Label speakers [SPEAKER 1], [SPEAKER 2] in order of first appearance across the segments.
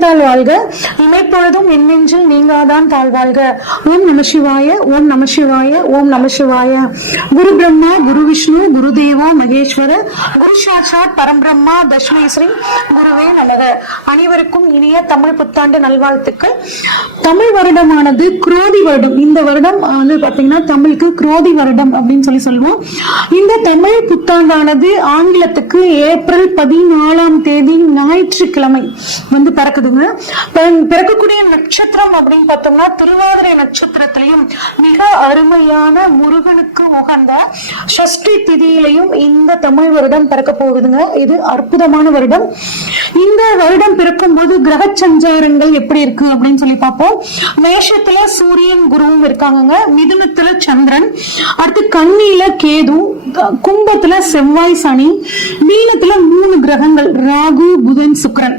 [SPEAKER 1] எண்ணத்தால் வாழ்க இமைப்பொழுதும் என்னெஞ்சில் நீங்காதான் தாழ் வாழ்க ஓம் நம சிவாய ஓம் நம சிவாய ஓம் நம சிவாய. குரு பிரம்மா குரு விஷ்ணு குரு தேவா மகேஸ்வர குரு சாட்சாத் பரம்பிரம்மா தஷ்மை ஸ்ரீ குருவே நமக. அனைவருக்கும் இனிய தமிழ் புத்தாண்டு நல்வாழ்த்துக்கள். தமிழ் வருடமானது குரோதி வருடம். இந்த வருடம் வந்து பாத்தீங்கன்னா தமிழுக்கு குரோதி வருடம் அப்படின்னு சொல்லி சொல்லுவோம். இந்த தமிழ் புத்தாண்டானது ஆங்கிலத்துக்கு ஏப்ரல் பதினாலாம் தேதி ஞாயிற்றுக்கிழமை வந்து பிறக்குதுங்க. பிறக்கக்கூடிய நட்சத்திரம் அப்படின்னு பார்த்தோம்னா திருவாதிரை நட்சத்திரத்திலையும் மிக அருமையான முருகனுக்கு உகந்த சஷ்டி திதியிலையும் இந்த தமிழ் வருடம் பிறக்க போகுதுங்க. இது அற்புதமான வருடம். இந்த வருடம் பிறக்கும் போது கிரக சஞ்சாரங்கள் எப்படி இருக்கு அப்படின்னு சொல்லி பார்ப்போம். மேஷத்துல சூரியன் குருவும் இருக்காங்கங்க. மிதுனத்துல சந்திரன். அடுத்து கண்ணியில கேது கும்பத்துல செவ்வாய் சனி. மீனத்துல மூணு கிரகங்கள் ராகு புதன் சுக்கரன்.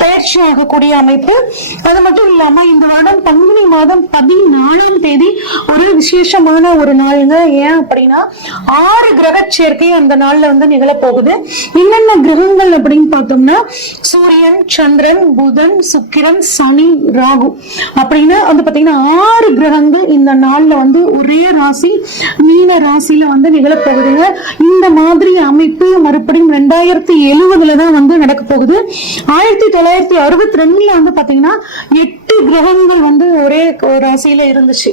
[SPEAKER 1] பயிற்சி ஆகக்கூடிய அமைப்பு. அது மட்டும் இல்லாம இந்த வருடம் பங்குனி மாதம் பதினாலாம் தேதி ஒரு விசேஷமான ஒரு நாளுங்க ஏன் அப்படின்னா ஆறு கிரக சேர்க்கை அந்த நாள்ல வந்து நிகழப்போகுது. என்னென்ன கிரகங்கள் அப்படின்னு பார்த்தோம்னா சூரியன் சந்திரன் புதன் சுக்கிரன் சனி ராகு அப்படின்னு வந்து பாத்தீங்கன்னா ஆறு கிரகங்கள் இந்த நாள்ல வந்து ஒரே ராசி மீன ராசியில வந்து நிகழப்போகுதுங்க. இந்த மாதிரி அமைப்பு மறுபடியும் ரெண்டாயிரத்தி எழுவதுல தான் வந்து நடக்க போகுது. ஆயிரத்தி தொள்ளாயிரத்தி அறுபத்தி ரெண்டுல வந்து பாத்தீங்கன்னா எட்டு கிரகங்கள் வந்து ஒரே ராசியில இருந்துச்சு.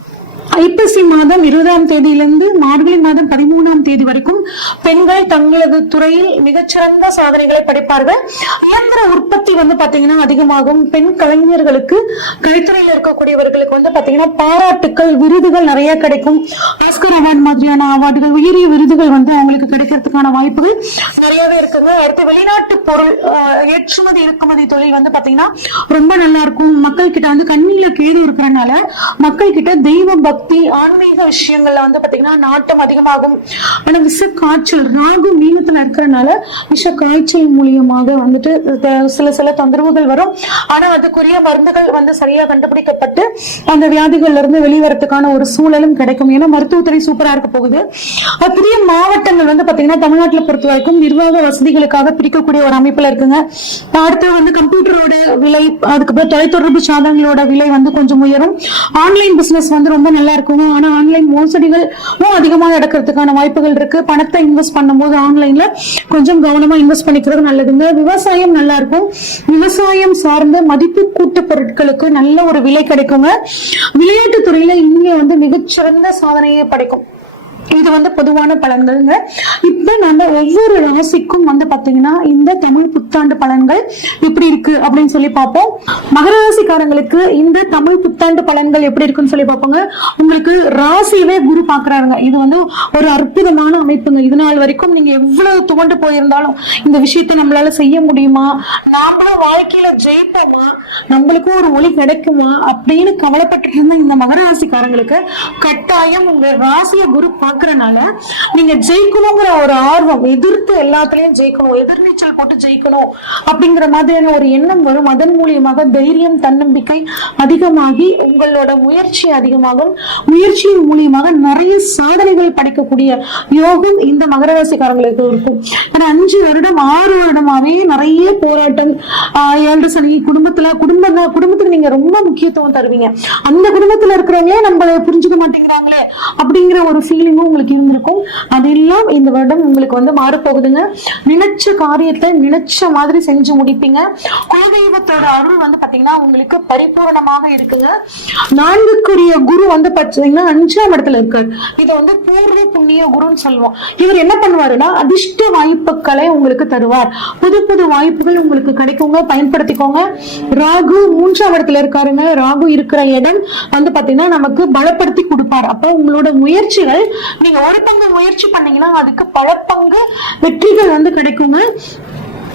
[SPEAKER 1] ஐப்பசி மாதம் இருபதாம் தேதியிலிருந்து மார்கழி மாதம் தேதி வரைக்கும் பெண்கள் தங்களது துறையில் மிகச்சிறந்த சாதனைகளை படைப்பார்கள். இயந்திர உற்பத்தி வந்து பாத்தீங்கன்னா அதிகமாகும். பெண் கலைஞர்களுக்கு கைத்துறையில் இருக்கக்கூடியவர்களுக்கு வந்து பாத்தீங்கன்னா பாராட்டுக்கள் விருதுகள் நிறைய கிடைக்கும். ஆஸ்கர் அவார்டு மாதிரியான அவார்டுகள் உயரிய விருதுகள் வந்து அவங்களுக்கு கிடைக்கிறதுக்கான வாய்ப்புகள் நிறையவே இருக்குங்க. அடுத்து வெளிநாட்டு பொருள் ஏற்றுமதி இறக்குமதி தொழில் வந்து பாத்தீங்கன்னா ரொம்ப நல்லா இருக்கும் மக்கள் கிட்ட வந்து கண்ணில கேது இருக்கிறனால மக்கள் கிட்ட தெய்வ பக்தி ஆன்மீக விஷயங்கள்ல வந்து பாத்தீங்கன்னா நாட்டம் அதிகமாகும். ஆனா விஷ காய்ச்சல் ராகு மீனத்துல இருக்கிறனால விஷ காய்ச்சல் மூலியமாக வந்துட்டு சில சில தொந்தரவுகள் வரும். ஆனா அதுக்குரிய மருந்துகள் வந்து சரியா கண்டுபிடிக்கப்பட்டு அந்த வியாதிகள்ல இருந்து வெளிவரத்துக்கான ஒரு சூழலும் கிடைக்கும். ஏன்னா மருத்துவத்துறை சூப்பரா இருக்க போகுது. அஹ் புதிய மாவட்டங்கள் வந்து பாத்தீங்கன்னா தமிழ்நாட்டுல பொறுத்த வரைக்கும் நிர்வாக வசதிகளுக்காக பிரிக்கக்கூடிய ஒரு அமைப்புல இருக்குங்க. அடுத்து வந்து கம்ப்யூட்டரோட விலை அதுக்கப்புறம் தொலைத்தொடர்பு சாதனங்களோட விலை வந்து கொஞ்சம் உயரும். ஆன்லைன் பிசினஸ் வந்து ரொம்ப நல்லா இருக்கும் ஆனா ஆன்லைன் மோசடிகளும் அதிகமாக நடக்கிறதுக்கான வாய்ப்புகள் இருக்கு. பணத்தை இன்வெஸ்ட் பண்ணும்போது ஆன்லைன்ல கொஞ்சம் கவனமா இன்வெஸ்ட் பண்ணிக்கிறது நல்லதுங்க. விவசாயம் நல்லா இருக்கும். விவசாயம் சார்ந்த மதிப்பு கூட்டு பொருட்களுக்கு நல்ல ஒரு விலை கிடைக்குங்க. விளையாட்டு துறையில இந்தியா வந்து மிகச்சிறந்த சாதனையை படைக்கும். இது வந்து பொதுவான பலன்கள்ங்க. இப்ப நம்ம ஒவ்வொரு ராசிக்கும் வந்து பாத்தீங்கன்னா இந்த தமிழ் புத்தாண்டு பலன்கள் எப்படி இருக்கு அப்படின்னு சொல்லி பார்ப்போம். மகர ராசிக்காரங்களுக்கு இந்த தமிழ் புத்தாண்டு பலன்கள் எப்படி இருக்குன்னு சொல்லி பார்ப்போங்க. உங்களுக்கு ராசியவே குரு பாக்குறாருங்க. இது வந்து ஒரு அற்புதமான அமைப்புங்க. இது நாள் வரைக்கும் நீங்க எவ்வளவு துவண்டு போயிருந்தாலும் இந்த விஷயத்தை நம்மளால செய்ய முடியுமா? நாமளும் வாழ்க்கையில ஜெயிப்போமா? நம்மளுக்கும் ஒரு ஒளி கிடைக்குமா? அப்படின்னு கவலைப்பட்டு இருந்த இந்த மகர ராசிக்காரங்களுக்கு கட்டாயம் உங்க ராசிய குரு பார்க்க பாக்குறனால நீங்க ஜெயிக்கணுங்கிற ஒரு ஆர்வம் எதிர்த்து எல்லாத்துலயும் ஜெயிக்கணும் எதிர்நீச்சல் போட்டு ஜெயிக்கணும் அப்படிங்கிற மாதிரியான ஒரு எண்ணம் வரும். அதன் மூலியமாக தைரியம் தன்னம்பிக்கை அதிகமாகி உங்களோட முயற்சி அதிகமாகும். முயற்சியின் மூலியமாக நிறைய சாதனைகள் படைக்கக்கூடிய யோகம் இந்த மகர ராசிக்காரங்களுக்கு இருக்கும். ஏன்னா அஞ்சு வருடம் ஆறு வருடமாவே நிறைய போராட்டம் ஆஹ் ஏழு சனி குடும்பத்துல குடும்ப குடும்பத்துக்கு நீங்க ரொம்ப முக்கியத்துவம் தருவீங்க. அந்த குடும்பத்துல இருக்கிறவங்களே நம்மளை புரிஞ்சுக்க மாட்டேங்கிறாங்களே அப்படிங்கிற ஒரு ஃபீலிங்கும் உங்களுக்கு இருந்திருக்கும். அதெல்லாம் இந்த வருடம் உங்களுக்கு வந்து மாறப்போகுதுங்க. நினைச்ச காரியத்தை நினைச்ச மாதிரி செஞ்சு முடிப்பீங்க. குலதெய்வத்தோட அருள் வந்து பாத்தீங்கன்னா உங்களுக்கு பரிபூரணமாக இருக்குங்க. நான்குக்குரிய குரு வந்து பாத்தீங்கன்னா அஞ்சாம் இடத்துல இருக்காரு. இதை வந்து பூர்வ புண்ணிய குருன்னு சொல்லுவோம். இவர் என்ன பண்ணுவாருன்னா அதிர்ஷ்ட வாய்ப்புகளை உங்களுக்கு தருவார். புது புது வாய்ப்புகள் உங்களுக்கு கிடைக்குங்க. பயன்படுத்திக்கோங்க. ராகு மூன்றாம் இடத்துல இருக்காருங்க. ராகு இருக்கிற இடம் வந்து பாத்தீங்கன்னா நமக்கு பலப்படுத்தி கொடுப்பார். அப்ப உங்களோட முயற்சிகள் நீங்க ஒரு பங்கு முயற்சி பண்ணீங்கன்னா அதுக்கு பல பங்கு வெற்றிகள் வந்து கிடைக்குங்க.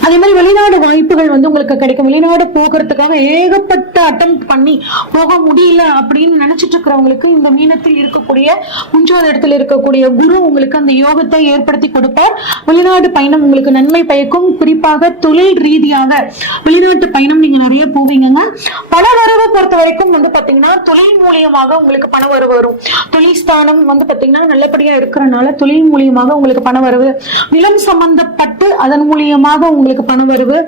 [SPEAKER 1] அதே மாதிரி வெளிநாடு வாய்ப்புகள் வந்து உங்களுக்கு கிடைக்கும். வெளிநாடு போகிறதுக்காக ஏகப்பட்ட அட்டம் பண்ணி போக முடியல அப்படின்னு நினைச்சிட்டு இருக்கிறவங்களுக்கு இந்த மீனத்தில் இருக்கக்கூடிய மூன்றாவது இடத்துல இருக்கக்கூடிய குரு உங்களுக்கு அந்த யோகத்தை ஏற்படுத்தி கொடுப்பார். வெளிநாடு பயணம் உங்களுக்கு நன்மை பயக்கும். குறிப்பாக தொழில் ரீதியாக வெளிநாட்டு பயணம் நீங்க நிறைய போவீங்கங்க. பண வரவை பொறுத்த வரைக்கும் வந்து பாத்தீங்கன்னா தொழில் மூலியமாக உங்களுக்கு பண வரவு வரும். தொழில் ஸ்தானம் வந்து பாத்தீங்கன்னா நல்லபடியா இருக்கிறனால தொழில் மூலியமாக உங்களுக்கு பண வரவு. நிலம் சம்பந்தப்பட்டு அதன் மூலியமாக உங்களுக்கு பண வரவு.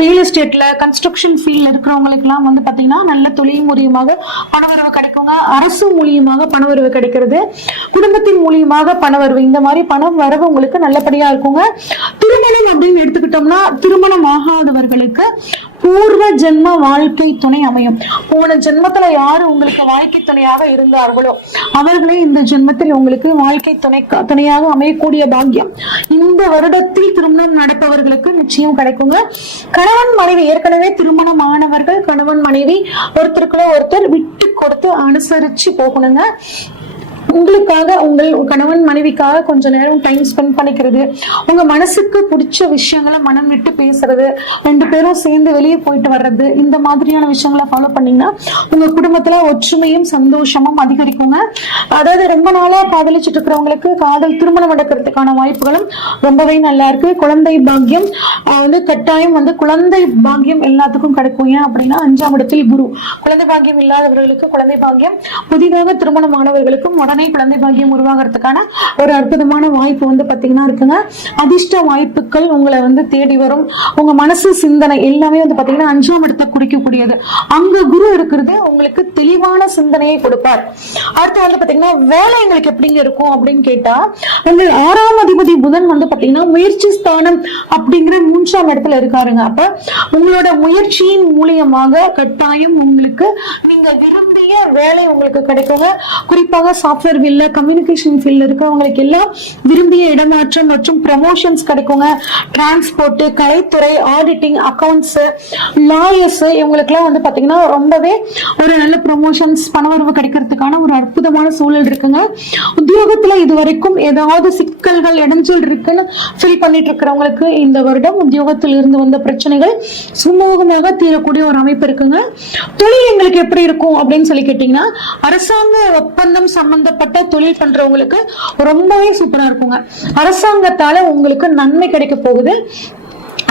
[SPEAKER 1] ரியல் எஸ்டேட்ல கன்ஸ்ட்ரக்ஷன் ஃபீல்ட்ல இருக்கிறவங்களுக்கு எல்லாம் வந்து பாத்தீங்கன்னா நல்ல தொழில் மூலியமாக பணவரவு கிடைக்குங்க. அரசு மூலியமாக பணவரவு கிடைக்கிறது. குடும்பத்தின் மூலியமாக பணவரவு இந்த மாதிரி பணம் வரவு உங்களுக்கு நல்லபடியா இருக்குங்க. திருமணம் அப்படின்னு எடுத்துக்கிட்டோம்னா திருமணம் ஆகாதவர்களுக்கு பூர்வ ஜென்ம வாழ்க்கை துணை அமையும். போன ஜென்மத்துல யாரு உங்களுக்கு வாழ்க்கை துணையாக இருந்தார்களோ அவர்களே இந்த ஜென்மத்தில் உங்களுக்கு வாழ்க்கை துணை துணையாக அமையக்கூடிய பாக்கியம். இந்த வருடத்தில் திருமணம் நடப்பவர்களுக்கு நிச்சயம் கிடைக்குங்க. கணவன் மனைவி ஏற்கனவே திருமணம் ஆனவர்கள் கணவன் மனைவி ஒருத்தருக்குள்ள ஒருத்தர் விட்டு கொடுத்து அனுசரிச்சு போகணுங்க. உங்களுக்காக உங்கள் கணவன் மனைவிக்காக கொஞ்ச நேரம் டைம் ஸ்பெண்ட் பண்ணிக்கிறது. உங்க மனசுக்கு பிடிச்ச விஷயங்களை மனம் விட்டு பேசுறது. ரெண்டு பேரும் சேர்ந்து வெளியே போயிட்டு வர்றது. இந்த மாதிரியான விஷயங்களை ஃபாலோ பண்ணீங்கன்னா உங்க குடும்பத்துல ஒற்றுமையும் சந்தோஷமும் அதிகரிக்குங்க. அதாவது ரொம்ப நாளா காதலிச்சுட்டு இருக்கிறவங்களுக்கு காதல் திருமணம் நடக்கிறதுக்கான வாய்ப்புகளும் ரொம்பவே நல்லா இருக்கு. குழந்தை பாக்கியம் வந்து கட்டாயம் வந்து குழந்தை பாக்கியம் எல்லாத்துக்கும் கிடைக்கும். ஏன் அப்படின்னா அஞ்சாம் இடத்தில் குரு. குழந்தை பாக்கியம் இல்லாதவர்களுக்கு குழந்தை பாக்கியம். புதிதாக திருமணமானவர்களுக்கும் உடனே குழந்தை பாக்கியம் உருவாகிறதுக்கான ஒரு அற்புதமான வாய்ப்பு வந்து பாத்தீங்கன்னா இருக்குங்க. அதிர்ஷ்ட வாய்ப்புகள் உங்களை வந்து தேடி வரும். உங்க மனசு சிந்தனை எல்லாமே வந்து பாத்தீங்கன்னா அஞ்சாம் இடத்தை குடிக்கக்கூடியது அங்க குரு இருக்கிறது உங்களுக்கு தெளிவான சிந்தனையை கொடுப்பார். அடுத்து வந்து பாத்தீங்கன்னா வேலை எங்களுக்கு எப்படிங்க இருக்கும் அப்படின்னு கேட்டா உங்கள் ஆறாம் அதிபதி புதன் வந்து பாத்தீங்கன்னா முயற்சி ஸ்தானம் அப்படிங்கிற மூன்றாம் இடத்துல இருக்காருங்க. அப்ப உங்களோட முயற்சியின் மூலியமாக கட்டாயம் உங்களுக்கு நீங்க விரும்பிய வேலை உங்களுக்கு கிடைக்குங்க. குறிப்பாக சாஃப்ட்வேர் ஃபீல்டில் கம்யூனிகேஷன் ஃபீல்டில் இருக்கிறவங்களுக்கு எல்லாம் விரும்பிய இடமாற்றம் மற்றும் ப்ரமோஷன்ஸ் கிடைக்குங்க. டிரான்ஸ்போர்ட்டு கலைத்துறை ஆடிட்டிங் அக்கௌண்ட்ஸு லாயர்ஸ் இவங்களுக்குலாம் வந்து பார்த்தீங்கன்னா ரொம்பவே ஒரு நல்ல ப்ரமோஷன்ஸ் பணவரவு கிடைக்கிறதுக்கான ஒரு அற்புதமான சூழல் இருக்குங்க. உத்தியோகத்தில் இது வரைக்கும் ஏதாவது சிக்கல்கள் இடைஞ்சல் இருக்குன்னு ஃபீல் பண்ணிட்டு இருக்கிறவங்களுக்கு இந்த வருடம் உத்தியோகத்தில் இருந்து வந்த பிரச்சனைகள் சுமூகமாக தீரக்கூடிய ஒரு அமைப்பு இருக்குங்க. தொழில் எங்களுக்கு எப்படி இருக்கும் அப்படின்னு சொல்லி கேட்டீங்கன்னா அரசாங்க ஒப்பந்தம் சம்பந்தப்பட்ட தொழில் பண்றவங்களுக்கு ரொம்பவே சூப்பரா இருக்குங்க. அரசாங்கத்தால உங்களுக்கு நன்மை கிடைக்க போகுது.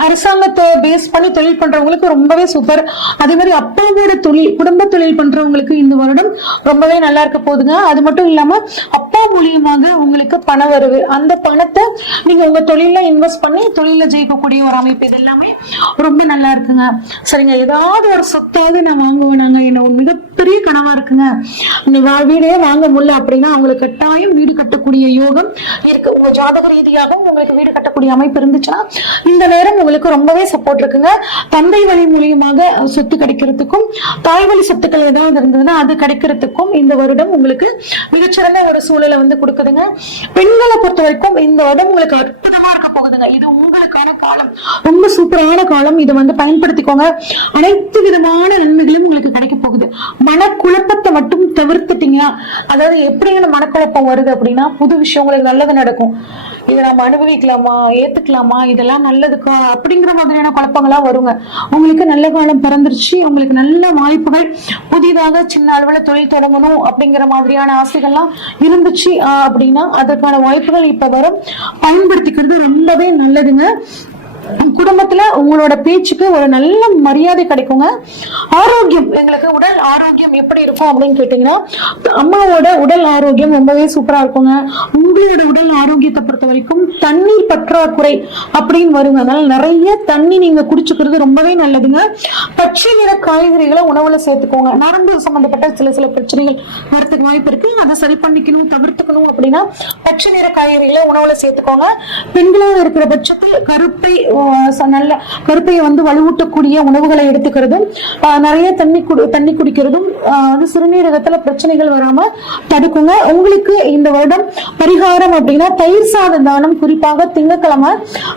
[SPEAKER 1] அரசாங்கத்தை பேஸ் பண்ணி தொழில் பண்றவங்களுக்கு ரொம்பவே சூப்பர் அதே மாதிரி அப்பாவோட தொழில் குடும்ப தொழில் பண்றவங்களுக்கு இந்த வருடம் ரொம்பவே நல்லா இருக்க போகுதுங்க. அது மட்டும் இல்லாம அப்பா மூலியமாக உங்களுக்கு பண வருது அந்த பணத்தை நீங்க உங்க தொழில இன்வெஸ்ட் பண்ணி தொழில ஜெயிக்கக்கூடிய ஒரு அமைப்பு இது எல்லாமே ரொம்ப நல்லா இருக்குங்க. சரிங்க ஏதாவது ஒரு சொத்தாவது நான் வாங்குவேன் நாங்க. என்ன ஒரு மிகப்பெரிய கனவா இருக்குங்க. வீடே வாங்க முடியல அப்படின்னா அவங்களுக்கு கட்டாயம் வீடு கட்டக்கூடிய யோகம் இருக்கு. உங்க ஜாதக ரீதியாகவும் உங்களுக்கு வீடு கட்டக்கூடிய அமைப்பு இருந்துச்சுன்னா இந்த நேரம் உங்களுக்கு ரொம்பவே சப்போர்ட் இருக்குங்க. தந்தை வழி மூலியமாக சொத்து கிடைக்கிறதுக்கும் தாய் வழி சொத்துக்கள் ஏதாவது இருந்ததுன்னா அது கிடைக்கிறதுக்கும் இந்த வருடம் உங்களுக்கு மிகச்சிறந்த ஒரு சூழலை வந்து கொடுக்குதுங்க. பெண்களை பொறுத்த வரைக்கும் இந்த வருடம் உங்களுக்கு அற்புதமா இருக்க போகுதுங்க. இது உங்களுக்கான காலம். ரொம்ப சூப்பரான காலம். இதை வந்து பயன்படுத்திக்கோங்க. அனைத்து விதமான நன்மைகளும் உங்களுக்கு கிடைக்க போகுது. மனக்குழப்பத்தை மட்டும் தவிர்த்துட்டீங்கன்னா அதாவது எப்படியான மனக்குழப்பம் வருது அப்படின்னா புது விஷயம் உங்களுக்கு நல்லது நடக்கும். இதை நம்ம அனுபவிக்கலாமா ஏத்துக்கலாமா? இதெல்லாம் நல்லதுக்கா? அப்படிங்கிற மாதிரியான குழப்பங்களா வருங்க. உங்களுக்கு நல்ல காலம் பிறந்துருச்சு. உங்களுக்கு நல்ல வாய்ப்புகள் புதிதாக சின்ன அளவுல தொழில் தொடங்கணும் அப்படிங்கிற மாதிரியான ஆசைகள்லாம் இருந்துச்சு அப்படின்னா அதற்கான வாய்ப்புகள் இப்ப வரும். பயன்படுத்திக்கிறது ரொம்பவே நல்லதுங்க. குடும்பத்துல உங்களோட பேச்சுக்கு ஒரு நல்ல மரியாதை கிடைக்குங்க. ஆரோக்கியம் எங்களுக்கு உடல் ஆரோக்கியம் எப்படி இருக்கும் அப்படின்னு கேட்டீங்கன்னா அம்மாவோட உடல் ஆரோக்கியம் ரொம்பவே சூப்பரா இருக்குங்க. உங்களோட உடல் ஆரோக்கியத்தை பொறுத்த வரைக்கும் தண்ணீர் பற்றாக்குறை அப்படின்னு வருங்க. அதனால நிறைய தண்ணி நீங்க குடிச்சுக்கிறது ரொம்பவே நல்லதுங்க. பச்சை நிற காய்கறிகளை உணவுல சேர்த்துக்கோங்க. நரம்பு சம்பந்தப்பட்ட சில சில பிரச்சனைகள் வரத்துக்கு வாய்ப்பு இருக்கு. அதை சரி பண்ணிக்கணும் தவிர்த்துக்கணும் அப்படின்னா பச்சை நிற காய்கறிகளை உணவுல சேர்த்துக்கோங்க. பெண்களாக இருக்கிற பட்சத்தில் கருப்பை நல்ல கருப்பையை வந்து வலுவூட்டக்கூடிய உணவுகளை எடுத்துக்கிறதும் ஆஹ் நிறைய தண்ணி குடி தண்ணி குடிக்கிறதும் வந்து சிறுநீரகத்துல பிரச்சனைகள் வராம தடுக்குங்க. உங்களுக்கு இந்த வருடம் பரிகாரம் அப்படின்னா தயிர் சாத தானம் குறிப்பாக திங்கட்கிழமை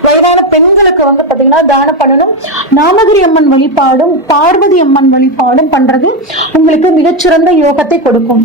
[SPEAKER 1] வயதான பெண்களுக்கு வந்து பாத்தீங்கன்னா தானம் பண்ணணும் நாமகிரி அம்மன் வழிபாடும் பார்வதி அம்மன் வழிபாடும் பண்றது உங்களுக்கு மிகச்சிறந்த யோகத்தை கொடுக்கும்.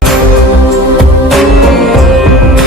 [SPEAKER 1] Yeah.